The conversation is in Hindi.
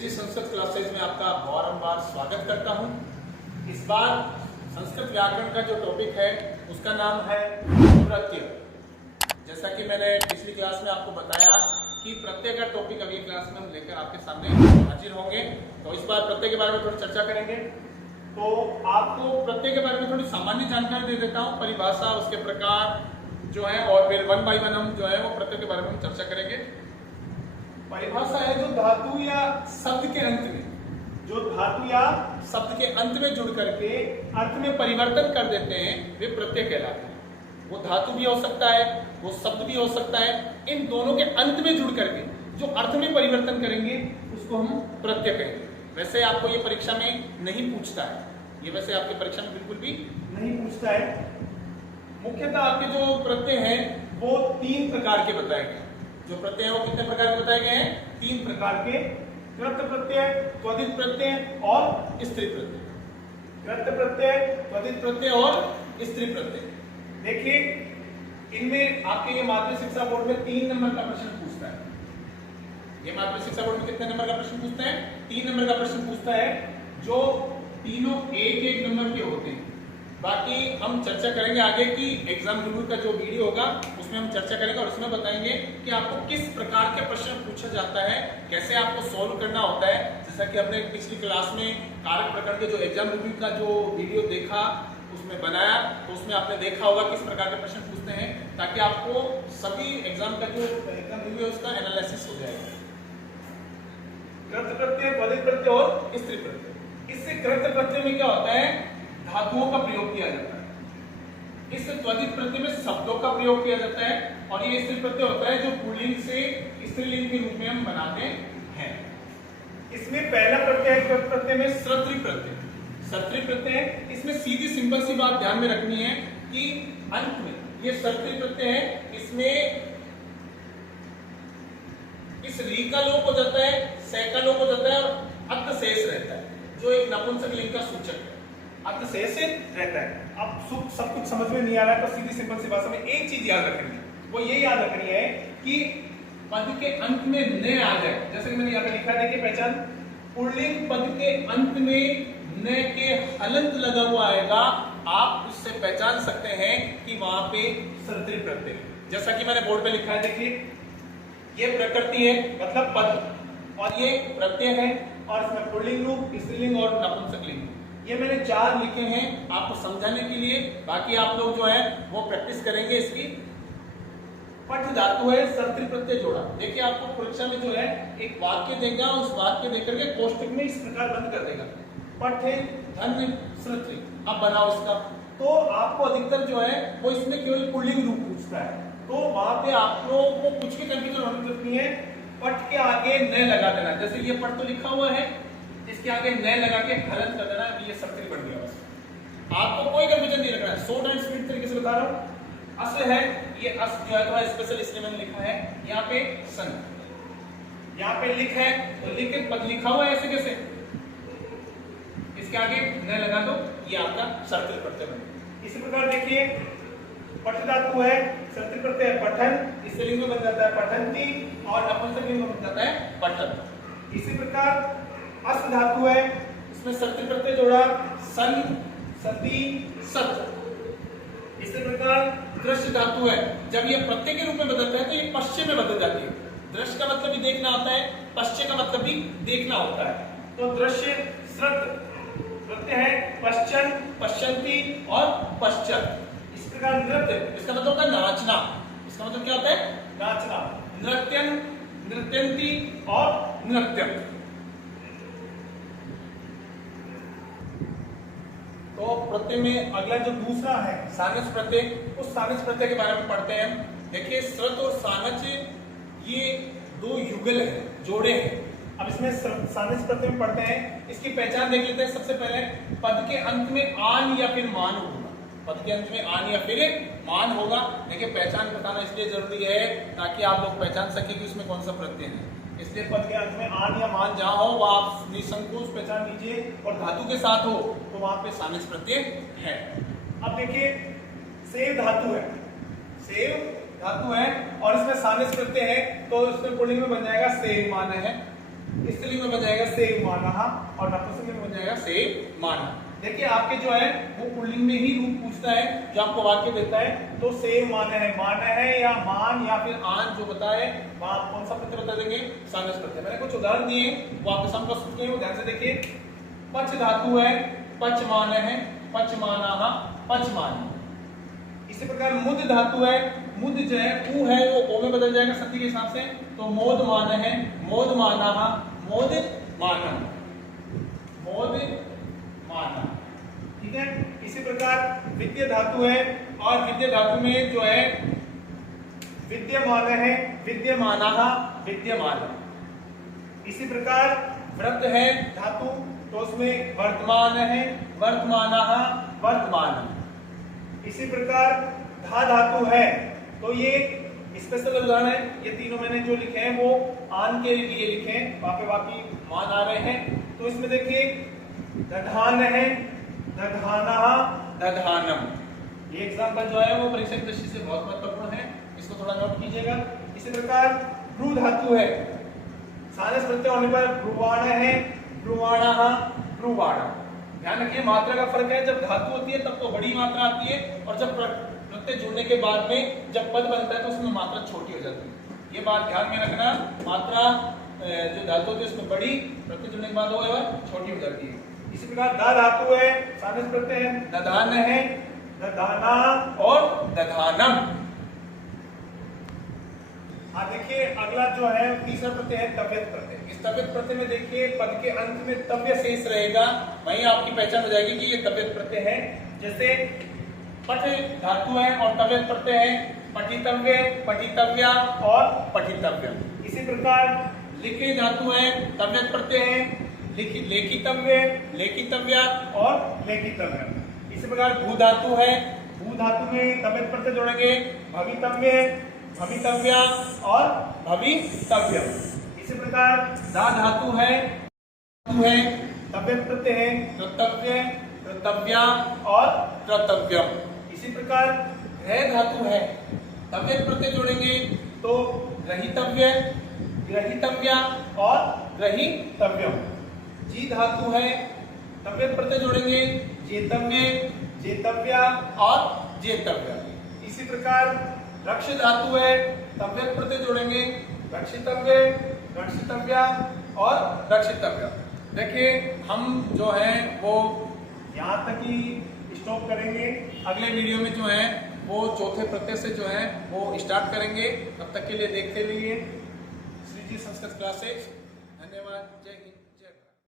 जी संस्कृत क्लासेज में आपका बारंबार स्वागत करता हूं। इस बार संस्कृत व्याकरण का जो टॉपिक है उसका नाम है प्रत्यय। जैसा कि मैंने पिछली क्लास में आपको बताया कि प्रत्यय का टॉपिक अगली क्लास में हम लेकर आपके सामने हाजिर होंगे। तो इस बार प्रत्यय के बारे में थोड़ी चर्चा करेंगे। तो आपको प्रत्यय के बारे में थोड़ी सामान्य जानकारी दे देता हूँ, परिभाषा, उसके प्रकार जो है, और फिर वन बाय वन हम जो है वो प्रत्यय के बारे में हम चर्चा करेंगे। परिभाषा है जो धातु या शब्द के अंत में, जो धातु या शब्द के अंत में जुड़ करके अर्थ में परिवर्तन कर देते हैं वे प्रत्यय कहलाते हैं। वो धातु भी हो सकता है, वो शब्द भी हो सकता है, इन दोनों के अंत में जुड़ करके जो अर्थ में परिवर्तन करेंगे उसको हम प्रत्यय कहेंगे। वैसे आपको ये परीक्षा में नहीं पूछता है, ये वैसे आपके परीक्षा में बिल्कुल भी नहीं पूछता है। मुख्यतः आपके जो प्रत्यय हैं वो तीन प्रकार के बताए गए। जो प्रत्यय है वो कितने प्रकार के बताए गए हैं? तीन प्रकार के। कृत प्रत्यय, त्वदित प्रत्यय और स्त्री प्रत्यय। कृत प्रत्यय, त्वदित प्रत्यय और स्त्री प्रत्यय। देखिए इनमें आपके ये माध्यमिक शिक्षा बोर्ड में 3 नंबर का प्रश्न पूछता है। ये माध्यमिक शिक्षा बोर्ड में कितने नंबर का प्रश्न पूछता है? 3 नंबर का प्रश्न पूछता है, जो तीनों एक नंबर के होते हैं। बाकी हम चर्चा करेंगे आगे की एग्जाम रिव्यू का जो वीडियो होगा उसमें हम चर्चा करेंगे और उसमें बताएंगे कि आपको किस प्रकार के प्रश्न पूछा जाता है, कैसे आपको सॉल्व करना होता है। जैसा कि हमने पिछली क्लास में कारक प्रकरण के जो एग्जाम रिव्यू का जो वीडियो देखा उसमें बनाया, तो उसमें आपने देखा होगा किस प्रकार के प्रश्न पूछते हैं, ताकि आपको सभी एग्जाम का जो एग्जाम रिव्यू है उसका एनालिसिस हो जाएगा। कृत प्रत्यय, त्वदित प्रत्यय और स्त्री प्रत्यय। इससे कृत प्रत्यय में क्या होता है? धातुओं का प्रयोग किया जाता है। इस त्वदित प्रत्यय में शब्दों का प्रयोग किया जाता है, और ये स्त्री प्रत्यय होता है जो पुल्लिंग से स्त्रीलिंग के रूप में हम बनाते हैं। इसमें पहला प्रत्यय है कृत प्रत्यय में सत्री प्रत्यय। सत्री प्रत्यय, इसमें सीधी सिंपल सी बात ध्यान में रखनी है कि अंत में ये सत्री प्रत्यय है, इसमें इस री का लोप हो जाता है, से का लोप हो जाता है और अत शेष रहता है, जो एक नपुंसक लिंग का सूचक है। अर्थ शेष रहता है। अब सब कुछ समझ में नहीं आ रहा है तो सीधी सिंपल सी भाषा में एक चीज याद रखनी है, वो ये याद रखनी है कि पद के अंत में न आ जाए। जैसे कि मैंने यहाँ पे लिखा है, देखिए पहचान, पुल्लिंग पद के अंत में न के हलंत लगा हुआ आएगा, आप उससे पहचान सकते हैं कि वहां पे सत्री प्रत्यय। जैसा कि मैंने बोर्ड पे लिखा है, देखिए ये प्रकृति है मतलब पद, और ये प्रत्यय है, और इसमें पुल्लिंग रूप, स्त्रीलिंग और नपुंसक लिंग। ये मैंने 4 लिखे हैं आपको समझाने के लिए। बाकी आप लोग जो है वो प्रैक्टिस करेंगे इसकी। पठ धातु है सत्री प्रत्यय जोड़ा। देखिए आपको परीक्षा में जो है एक वाक्य देगा, उस वाक्य देकर के कोष्टक में इस प्रकार बंद कर देगा, पठ धन सत्री। अब बनाओ इसका, तो आपको अधिकतर जो है वो इसमें केवल पुल्लिंग रूप पूछता है, तो वहां पे आप लोगों को कुछ भी कंफ्यूजन होने की जरूरत नहीं है। पठ के आगे न लगा देना। जैसे ये पठ तो लिखा हुआ है, इसके आगे न लगा के हलन कर देना, ये सत्री बन गया। बस आपको कोई कंफ्यूजन नहीं रखना है, शॉर्ट एंड स्वीट तरीके से बता रहा हूं। अस है, ये अस जो है थोड़ा स्पेशल इसलिए मैंने लिखा है। यहाँ पे सन, यहाँ पे लिख है तो लिख पद लिखा हुआ है ऐसे कैसे, इसके आगे न लगा दो, ये आपका सत्री प्रत्यय बन गया। इसी प्रकार देखिए पठ धातु है, सत्री प्रत्यय पठन, स्त्रीलिंग में बन जाता है पठंती, और नपुंसक लिंग में बन जाता है पठन। इसी प्रकार अस धातु है, इसमें सत्री प्रत्यय जोड़ा, सन, सती, सत। इसी प्रकार दृश्य धातु है, जब ये प्रत्यय के रूप में बदलता है तो ये पश्चिम में बदल जाती है। दृश्य का मतलब भी देखना होता है, पश्चिम का मतलब भी देखना होता है। तो दृश्य श्रत प्रत्यय है, पश्चन, पश्चंती और पश्चत। इस प्रकार नृत्य, इसका मतलब होता है नाचना। इसका मतलब क्या होता है? नाचना। नृत्यन, नृत्यंती और नृत्यम। तो प्रत्यय में अगला जो दूसरा है सानच प्रत्यय, उस सानच प्रत्यय के बारे में पढ़ते हैं। देखिए स्रत और सानच ये 2 युगल है, जोड़े हैं। अब इसमें सानच प्रत्यय में पढ़ते हैं, इसकी पहचान देख लेते हैं। सबसे पहले पद के अंत में आन या फिर मान होगा। पद के अंत में आन या फिर मान होगा। देखिए पहचान बताना इसलिए जरूरी है ताकि आप लोग पहचान सके कि उसमें कौन सा प्रत्यय है। इसलिए पद के अंत में आन या मान जहां हो वह आप निसंकोच पहचान लीजिए, और धातु के साथ हो तो वहां पे सानच प्रत्यय है। अब देखिए सेव धातु है, सेव धातु है और इसमें सानच प्रत्यय है, तो इसमें पुल्लिंग में बन जाएगा सेव मान है। स्त्रीलिंग में बन जाएगा सेवमानः और नपुंसकलिंग में बन जाएगा सेवमानः। देखिए आपके जो है वो पुल्लिंग में ही रूप पूछता है जो आपको वाक्य देता है, तो सेवमानः है, मान है या मान या फिर आन जो बताए वहां आप कौन सा प्रत्यय बता देंगे, सानस प्रत्यय। मैंने कुछ उदाहरण दिए वो आपके सामने प्रस्तुत किए, ध्यान से देखिए। पच धातु है, पचमान है, पचमानः, पचमान। इसी प्रकार मुद धातु है, मुद जो है ऊ है वो ओ में बदल जाएगा संधि के हिसाब से, तो मोदमान है, मोदमानः, मोदमानः, मोदमानः। ठीक है। इसी प्रकार विद्य धातु है और विद्य धातु में जो है विद्यमान है, विद्यमानः, विद्यमान। इसी प्रकार व्रत है धातु, तो उसमें वर्तमान है, वर्तमानः, वर्तमान। इसी प्रकार धा धातु है, तो ये स्पेशल उदाहरण है, ये तीनों मैंने जो लिखे हैं वो आन के लिए लिखे हैं, वहां पे बाकी मान आ रहे हैं। तो इसमें देखिए दधान है, दधानः, दधानम। ये एग्जांपल जो है वो परीक्षा की दृष्टि से बहुत महत्वपूर्ण है, इसको थोड़ा नोट कीजिएगा। इसी प्रकार भ्रू धातु है, सानस प्रत्यय होने पर ब्रुवाण है, ब्रुवाणः, ब्रुवाण। ध्यान रखिए मात्रा का फर्क है, जब धातु होती है तब तो बड़ी मात्रा आती है और जब प्रत्यय जुड़ने के बाद में जब पद बनता है तो उसमें मात्रा छोटी हो जाती है। ये बात ध्यान में रखना, मात्रा जो धातु होती है उसमें बड़ी, प्रत्यय जुड़ने के बाद वो छोटी हो जाती है। इसी प्रकार दा धातु है, सानस प्रत्यय है, दधान है, दधाना और दधानम। हाँ देखिए अगला जो है तीसरा प्रत्यय है तव्यत प्रत्यय। इस तव्यत प्रत्यय में देखिए पद के अंत में तव्य शेष रहेगा, वहीं आपकी पहचान हो जाएगी कि ये तव्यत प्रत्यय है। जैसे पठ धातु है और तव्यत प्रत्यय है, पठितव्य, पठितव्या और पठितव्य। इसी प्रकार लिखे धातु है, तव्यत प्रत्यय है, लेखितव्य, लेखितव्या और लेखितव्य। इसी प्रकार भू धातु है, भू धातु में तव्यत प्रत्यय जोड़ेंगे, भवितव्य, भवितव्या और भवितव्य। इसी प्रकार दा धातु है, तव्यत प्रत्यय है, कृतव्य, कृतव्या और कृतव्यम। इसी प्रकार ग्रह धातु है, तव्यत प्रत्यय जोड़ेंगे तो ग्रहीतव्य, ग्रहीतव्या और ग्रहीतव्यम। जी धातु है, तव्यत प्रत्यय जोड़ेंगे जेतव्य, जेतव्या और जेतव्य। इसी प्रकार रक्ष धातु है, तव्यत प्रत्यय जोड़ेंगे रक्षितव्य, रक्षितव्या और रक्षितव्य। देखिए हम जो है वो यहाँ तक ही स्टॉप करेंगे, अगले वीडियो में जो है वो चौथे प्रत्यय से जो है वो स्टार्ट करेंगे। तब तक के लिए देखते रहिए श्री जी संस्कृत क्लासेस। धन्यवाद, जय हिंद।